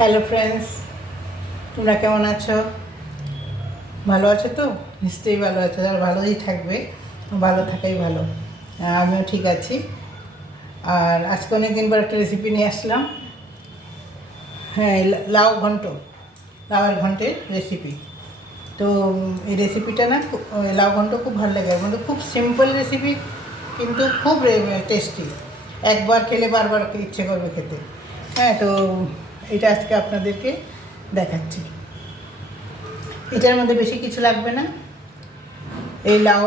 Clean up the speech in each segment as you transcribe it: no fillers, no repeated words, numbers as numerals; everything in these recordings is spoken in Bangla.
হ্যালো ফ্রেন্ডস, তোমরা কেমন আছো? ভালো আছো তো? নিশ্চয়ই ভালো আছো, আর ভালোই থাকবে, ভালো থাকাই ভালো। আমিও ঠিক আছি। আর আজকে অনেক দিন পর একটা রেসিপি নিয়ে আসলাম। হ্যাঁ, লাউ ঘন্ট, লাউয়ের ঘন্টের রেসিপি। তো এই রেসিপিটা না লাউ ঘন্ট খুব ভালো লাগে। এর মধ্যে খুব সিম্পল রেসিপি, কিন্তু খুব টেস্টি। একবার খেলে বারবার ইচ্ছে করবে খেতে। হ্যাঁ, তো এটা আজকে আপনাদেরকে দেখাচ্ছি। এটার মধ্যে বেশি কিছু লাগবে না। এই লাউ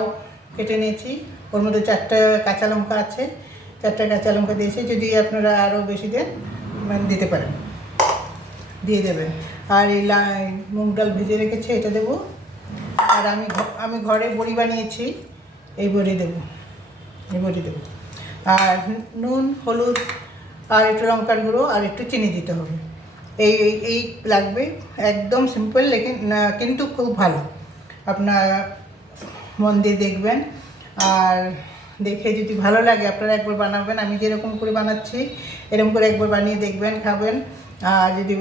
কেটে নিয়েছি, ওর মধ্যে 4টা কাঁচা লঙ্কা আছে, 4টা কাঁচা লঙ্কা দিয়েছি। যদি আপনারা আরও বেশি দেন মানে দিতে পারেন, দিয়ে দেবেন। আর এই মুগ ডাল ভেজে রেখেছি, এটা দেবো। আর আমি ঘরে বড়ি বানিয়েছি, এই বড়ি দেবো, এই বড়ি দেবো। আর নুন, হলুদ, আর একটু লঙ্কার গুঁড়ো, আর একটু চিনি দিতে হবে। এই এই এই লাগবে। একদম সিম্পল, লেকিন কিন্তু খুব ভালো। আপনার মন দিয়ে দেখবেন, আর দেখে যদি ভালো লাগে আপনারা একবার বানাবেন। আমি যেরকম করে বানাচ্ছি এরকম করে একবার বানিয়ে দেখবেন, খাবেন। আর যদি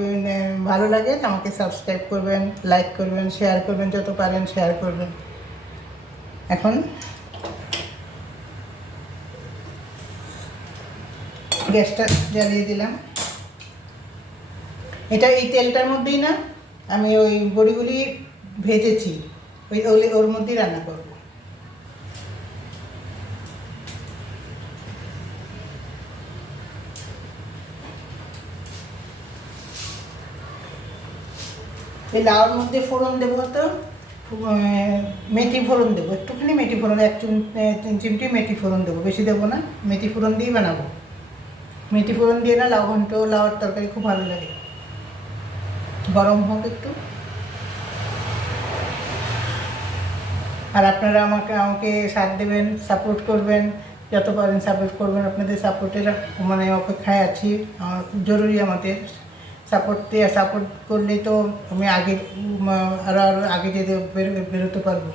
ভালো লাগে আমাকে সাবস্ক্রাইব করবেন, লাইক করবেন, শেয়ার করবেন, যত পারেন শেয়ার করবেন। এখন গ্যাসটা জ্বালিয়ে দিলাম। এই তেলটার মধ্যেই না আমি ওই বড়িগুলি ভেজেছি, ওর মধ্যেই রান্না করব। এই লাউর মধ্যে ফোড়ন দেবো, তো মেথি ফোড়ন দেবো, একটুখানি মেথি ফোড়ন, 1 চিমটি মেথি ফোড়ন দেবো, বেশি দেবো না। মেথি ফোড়ন দিয়েই বানাবো। মেথি ফোড়ন দিয়ে না লাউ ঘন্ট, লাউর তরকারি খুব ভালো লাগে। গরম হোক একটু। আর আপনারা আমাকে সাথ দেবেন, সাপোর্ট করবেন, যত পারেন সাপোর্ট করবেন। আপনাদের সাপোর্টের মানে অপেক্ষায় আছি। জরুরি আমাদের সাপোর্ট করলেই তো আমি আগে আরও আগে যেতে বেরোতে পারবো।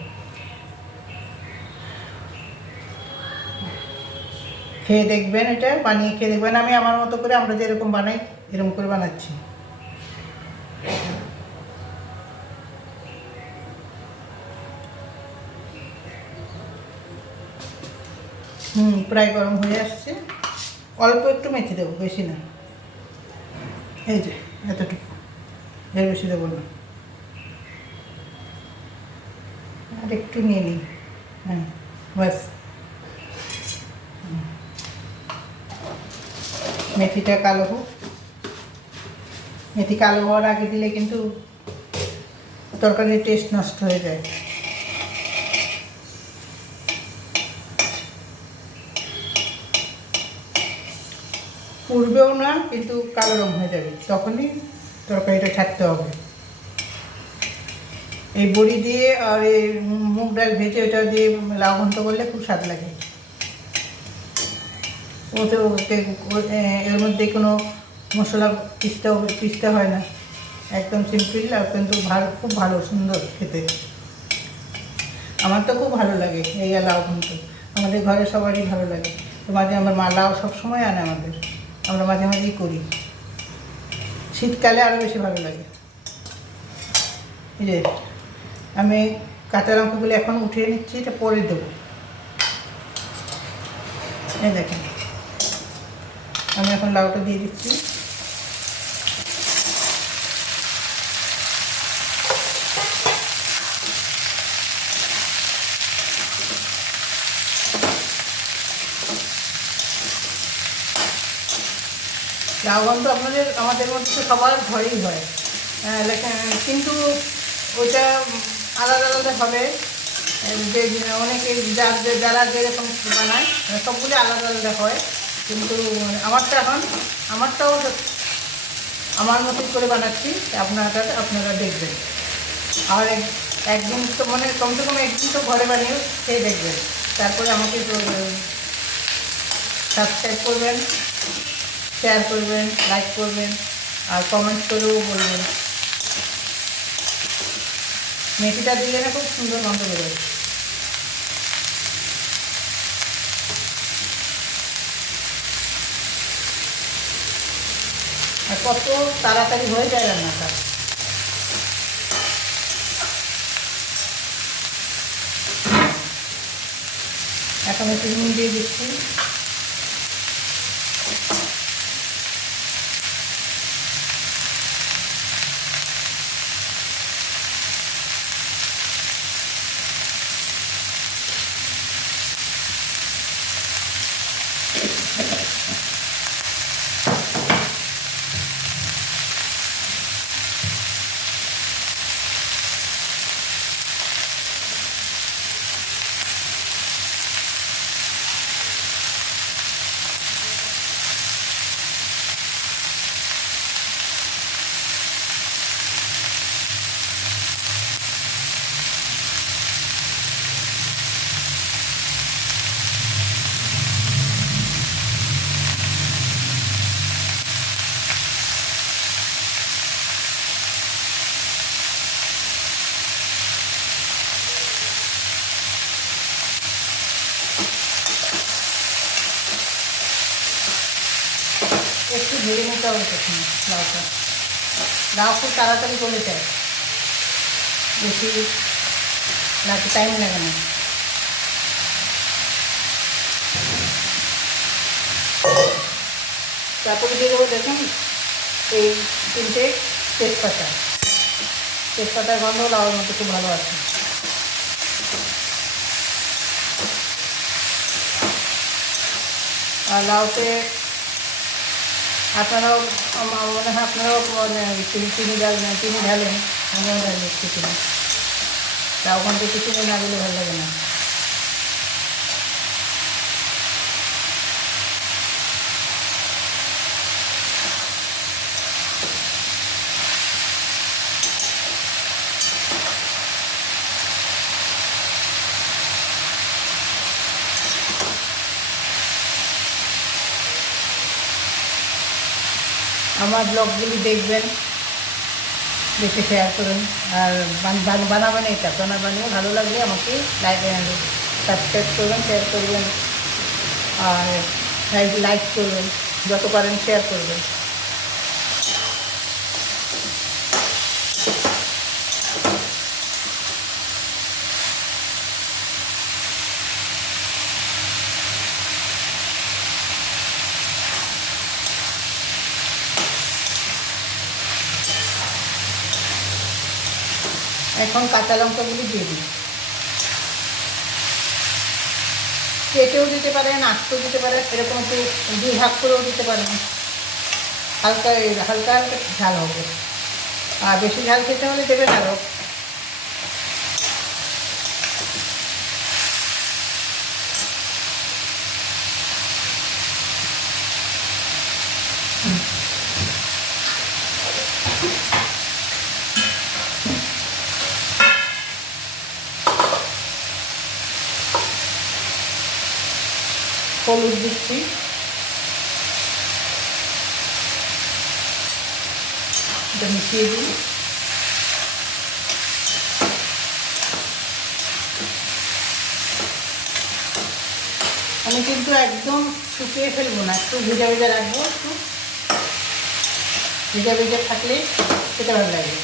খেয়ে দেখবেন, এটা বানিয়ে খেয়ে দেখবেন। আমি আমার মতো করে, আমরা যেরকম বানাই এরকম করে বানাচ্ছি। প্রায় গরম হয়ে আসছে। অল্প একটু মেথি দেবো, বেশি না। এই যে এতটুকু, এর বেশি দেবো না। আর একটু নিয়ে নিই। হ্যাঁ, বাস। মেথিটা কালো হোক। মেথি কালো হওয়ার আগে দিলে কিন্তু তরকারির টেস্ট নষ্ট হয়ে যায়। পুড়বেও না, কিন্তু কালো রঙ হয়ে যাবে, তখনই তরকারিটা ছাড়তে হবে। এই বড়ি দিয়ে আর এই মুগ ডাল ভেজে ওটা দিয়ে লাউ ঘন্ট করলে খুব স্বাদ লাগে। এর মধ্যে কোনো মশলা পিষতে হয় না, একদম সিম্পল। আর কিন্তু খুব ভালো, সুন্দর খেতে। আমার তো খুব ভালো লাগে এই লাউ ঘন্ট। আমাদের ঘরে সবারই ভালো লাগে। তো মাঝে আমার মা লাউ সবসময় আনে আমাদের, আমরা মাঝে মাঝেই করি। শীতকালে আরও বেশি ভালো লাগে। এই যে আমি কাঁচা লঙ্কাগুলো এখন উঠিয়ে নিচ্ছি, এটা পরে দেবো। এই দেখেন, আমি এখন লাউটা দিয়ে দিচ্ছি। লাউ ঘন্ট আমাদের মধ্যে তো সবার ঘরেই হয়, কিন্তু ওইটা আলাদা আলাদা হবে। যে অনেকে যারা যেরকম বানায় সবগুলি আলাদা আলাদা হয়, কিন্তু আমারটাও আমার মতন করে বানাচ্ছি। আপনারা দেখবেন। আর একদিন তো মানে কমসে কম একদিন তো ঘরে বানিয়ে খেয়ে দেখবেন, তারপরে আমাকে সাবস্ক্রাইব করবেন, শেয়ার করবেন, লাইক করবেন, আর কমেন্ট করেও বলবেন। মেথিটা দিলে না খুব সুন্দর গন্ধ বেরোয়। আর কত তাড়াতাড়ি হয়ে যায় রান্নাটা। এখন একটু নুন দিয়ে দিচ্ছি। একটু ভেজে নিতে হবে প্রথমে লাউটা। লাউ খুব তাড়াতাড়ি গলে যায়, বেশি লাগে, টাইম লাগে না। তারপরে দিয়ে দেবো, দেখুন এই 3টে তেজপাতা। তেজপাতার গন্ধ লাউর মতো খুব ভালো আছে। আর লাউতে আপনারাও আমার মনে হয় আপনারাও চিনি ঢালেন, আমিও ঢালি একটু চিনি। লাউ ঘন্ট একটু চিনি না দিলে ভালো লাগে না। আমার ব্লগগুলি দেখবেন, দেখে শেয়ার করুন, আর বানাবেন। এটা বানিয়ে ভালো লাগলে আমাকে সাবস্ক্রাইব করবেন, শেয়ার করবেন, আর লাইক করবেন, যত পারেন শেয়ার করবেন। এখন কাঁচা লঙ্কাগুলি দিয়ে দিই। কেটেও দিতে পারেন, আস্তেও দিতে পারেন, এরকম একটু 2 ভাগ করেও দিতে পারেন। হালকা হালকা হালকা ঝাল হবে, আর বেশি ঝাল খেতে হলে দেবেন আরও। হলুদ দিচ্ছি, এটা মিশিয়ে দিই। আমি কিন্তু একদম শুকিয়ে ফেলবো না, একটু ভেজা ভেজা রাখবো। একটু ভেজা ভেজা থাকলে খেতে ভালো লাগে।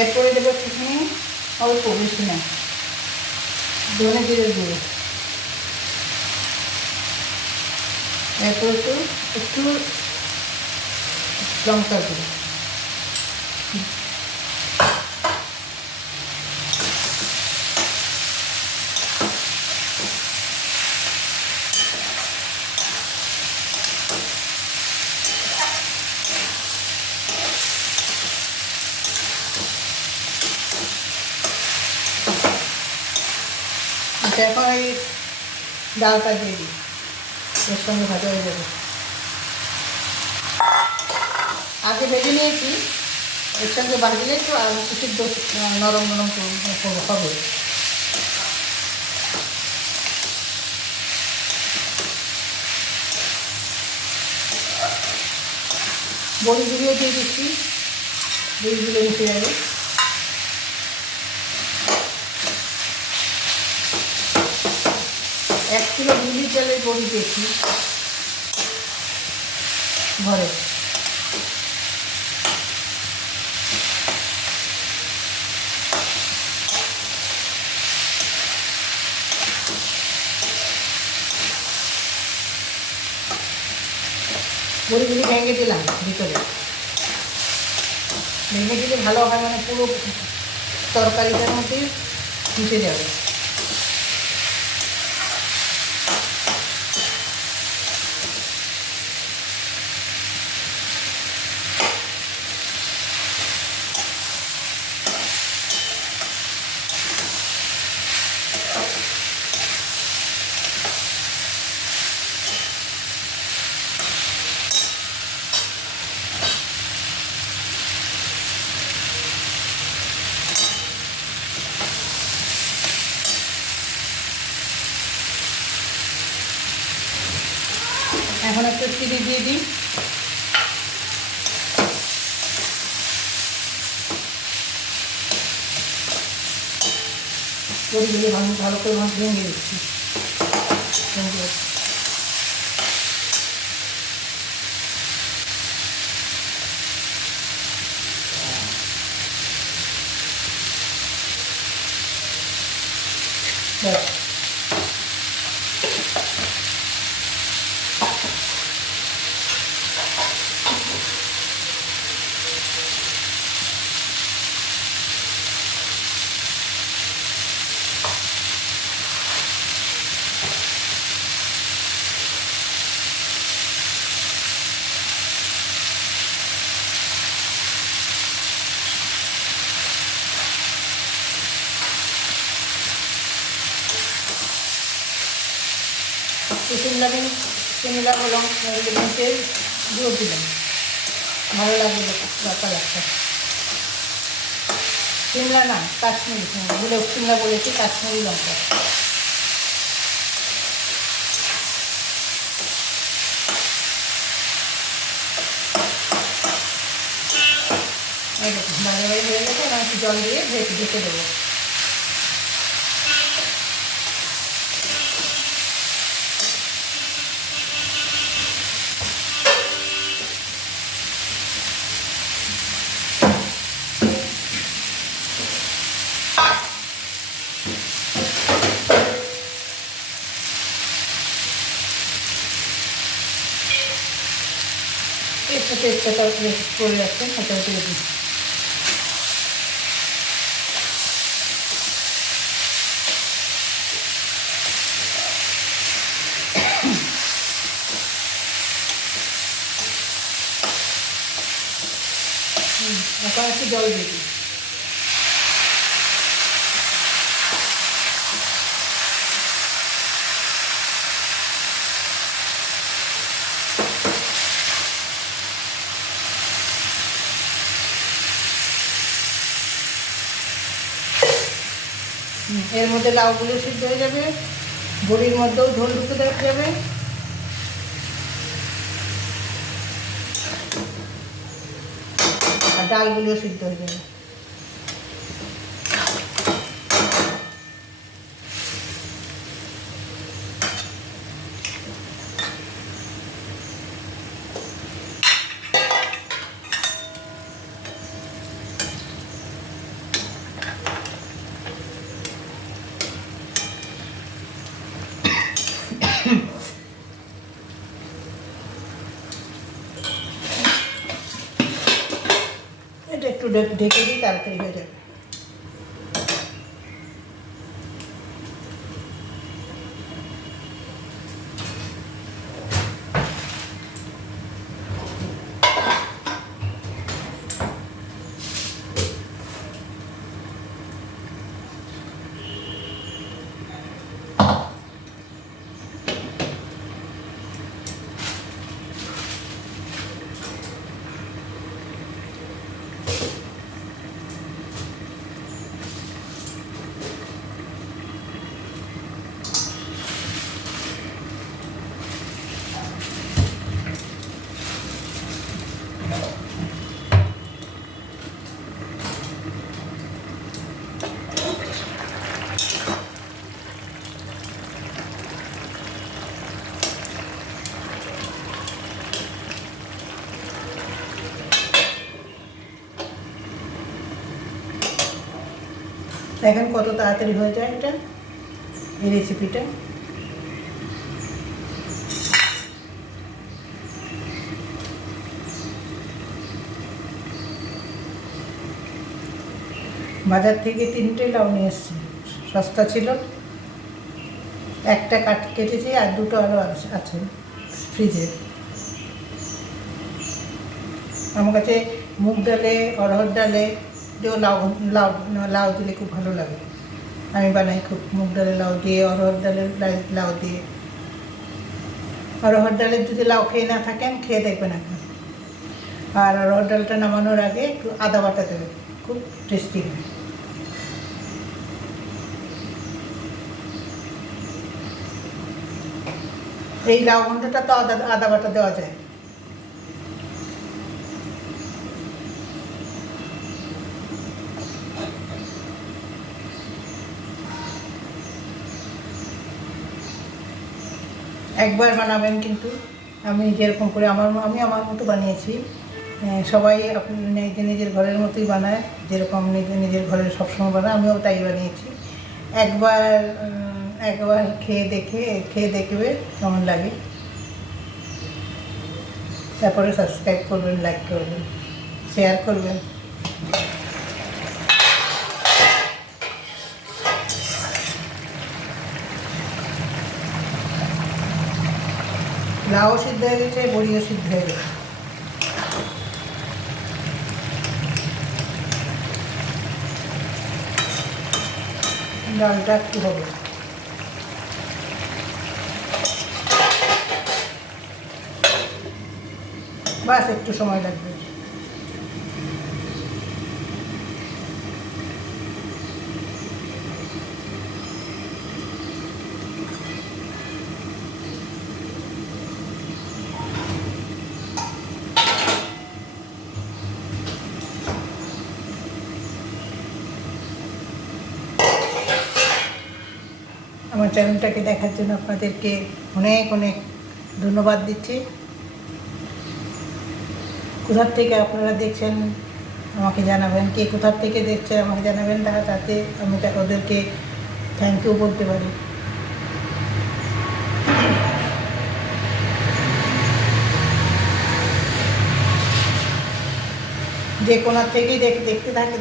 এরপরে দেবো একটুখানি, অল্প, বেশি না, ধনে জিরে গুঁড়ো। এরপর একটু একটু লঙ্কা গুঁড়ো। এখন এই ডালটা দিয়ে দিই, এর সঙ্গে ভাজা হয়ে যাবে। আগে ভেজে নিয়েছি, এর সঙ্গে ভাজলে একটু আর সিদ্ধ নরম নরম হবে। বড়িগুলিও দিয়ে দিচ্ছি, বড়িগুলো মিশে যাবে। এক কিলো 2 লিটারের বড়ি দিয়েছি ঘরে। বড়িগুলি ভেঙে দিলাম ভিতরে, ভেঙে দিলে ভালো হয়, মানে পুরো তরকারিটার মধ্যে মিশে যাবে। এখন একটু চিনি দিয়ে দিই। বড়িগুলি ভালো করে ভেঙে দিচ্ছি। শিমলা লঙ্কের গুঁড়ো দিলাম, ভালো লাগবে কালারটা। শিমলা না, কাশ্মীরি, বলে শিমলা বলেছি, কাশ্মীরি লঙ্কা। বাইরে বাইরে হয়ে গেছে, এবার একটু জল দিয়ে ঢেকে দেবো। তেজপাতা করে রাখছেন, সেটা দিয়ে দিই। এখন একটু জল দিয়ে দিই। এর মধ্যে লাউগুলো সিদ্ধ হয়ে যাবে, বড়ির মধ্যেও ঝোল ঢুকে যাবে, আর ডালগুলিও সিদ্ধ হয়ে যাবে। এটা একটু ঢেকে দিই, তাড়াতাড়ি হয়ে যাবে। দেখেন কত তাড়াতাড়ি হয়ে যায় এটা, এই রেসিপিটা। বাজার থেকে 3টে লাউ নিয়ে এসেছি, সস্তা ছিল। একটা কেটেছি আর 2টো আরও আছে ফ্রিজে। আমার কাছে মুগ ডালে, অরহর ডালে দিয়েও লাউ লাউ লাউ দিলে খুব ভালো লাগে। আমি বানাই খুব, মুগ ডালে লাউ দিয়ে, অরহর ডালের লাউ দিয়ে। অরহর ডালের যদি লাউ খেয়ে না থাকেন, খেয়ে দেখবেন এখন। আর অরহর ডালটা নামানোর আগে একটু আদা বাটা দেবে, খুব টেস্টি হয়। এই লাউ ঘন্টটা তো আদা বাটা দেওয়া যায়। একবার বানাবেন কিন্তু, আমি যেরকম করে আমি আমার মতো বানিয়েছি। সবাই নিজের ঘরের মতোই বানায়, যেরকম নিজের ঘরের সবসময় বানায়, আমিও তাই বানিয়েছি। একবার খেয়ে দেখবে কেমন লাগে। তারপরে সাবস্ক্রাইব করবেন, লাইক করবেন, শেয়ার করবেন। লাউ সিদ্ধ হয়ে গেছে, বড়িও সিদ্ধ হয়ে গেছে। ডালটা একটু হবে, বাস একটু সময় লাগবে। আমার চ্যানেলটাকে দেখার জন্য আপনাদেরকে অনেক অনেক ধন্যবাদ দিচ্ছি। কোথার থেকে আপনারা দেখছেন আমাকে জানাবেন, কে কোথার থেকে দেখছেন আমাকে জানাবেন, তাতে আমি ওদেরকে থ্যাংক ইউ বলতে পারি। যে কোনার থেকেই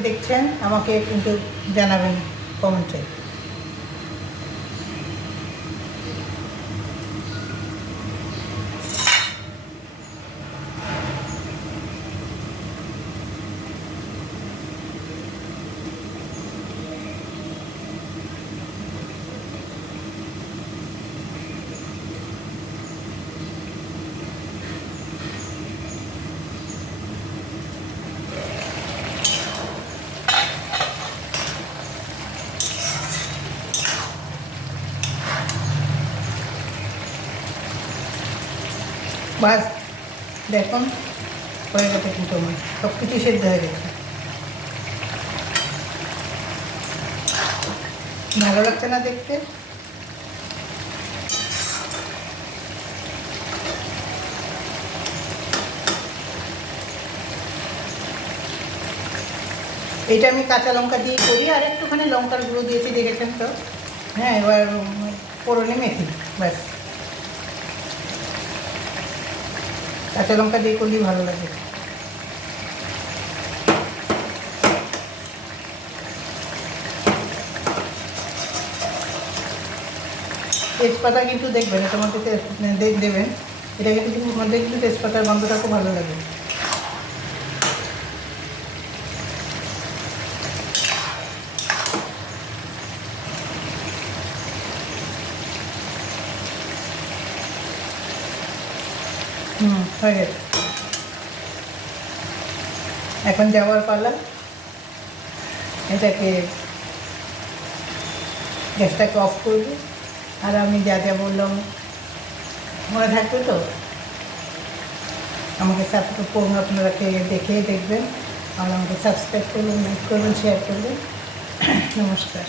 দেখছেন আমাকে কিন্তু জানাবেন কমেন্টে। বাস দেখুন হয়ে গেছে, কিন্তু আমার সব কিছু সেদ্ধ হয়ে গেছে। ভালো লাগছে না দেখতে? এটা আমি কাঁচা লঙ্কা দিয়ে করি, আর একটুখানি লঙ্কার গুঁড়ো দিয়েছি, দেখেছেন তো। হ্যাঁ, এবার ফোড়নে মেথি, ব্যাস। কাঁচা লঙ্কা দিয়ে করলেই ভালো লাগে। তেজপাতা কিন্তু দেখবেন, এটা মধ্যে দেবেন, এটা কিন্তু মধ্যে কিন্তু তেজপাতার গন্ধটা খুব ভালো লাগে। হয়ে গেছে। এখন যাওয়ার পালা। এটাকে গ্যাসটাকে অফ করবি, আর আমি যা যা বললাম মনে থাকবে তো। আমাকে সাবস্ক্রাইব করুন, আপনারা দেখে দেখবেন, আর আমাকে সাবস্ক্রাইব করবেন, লাইক করবেন, শেয়ার করবেন। নমস্কার।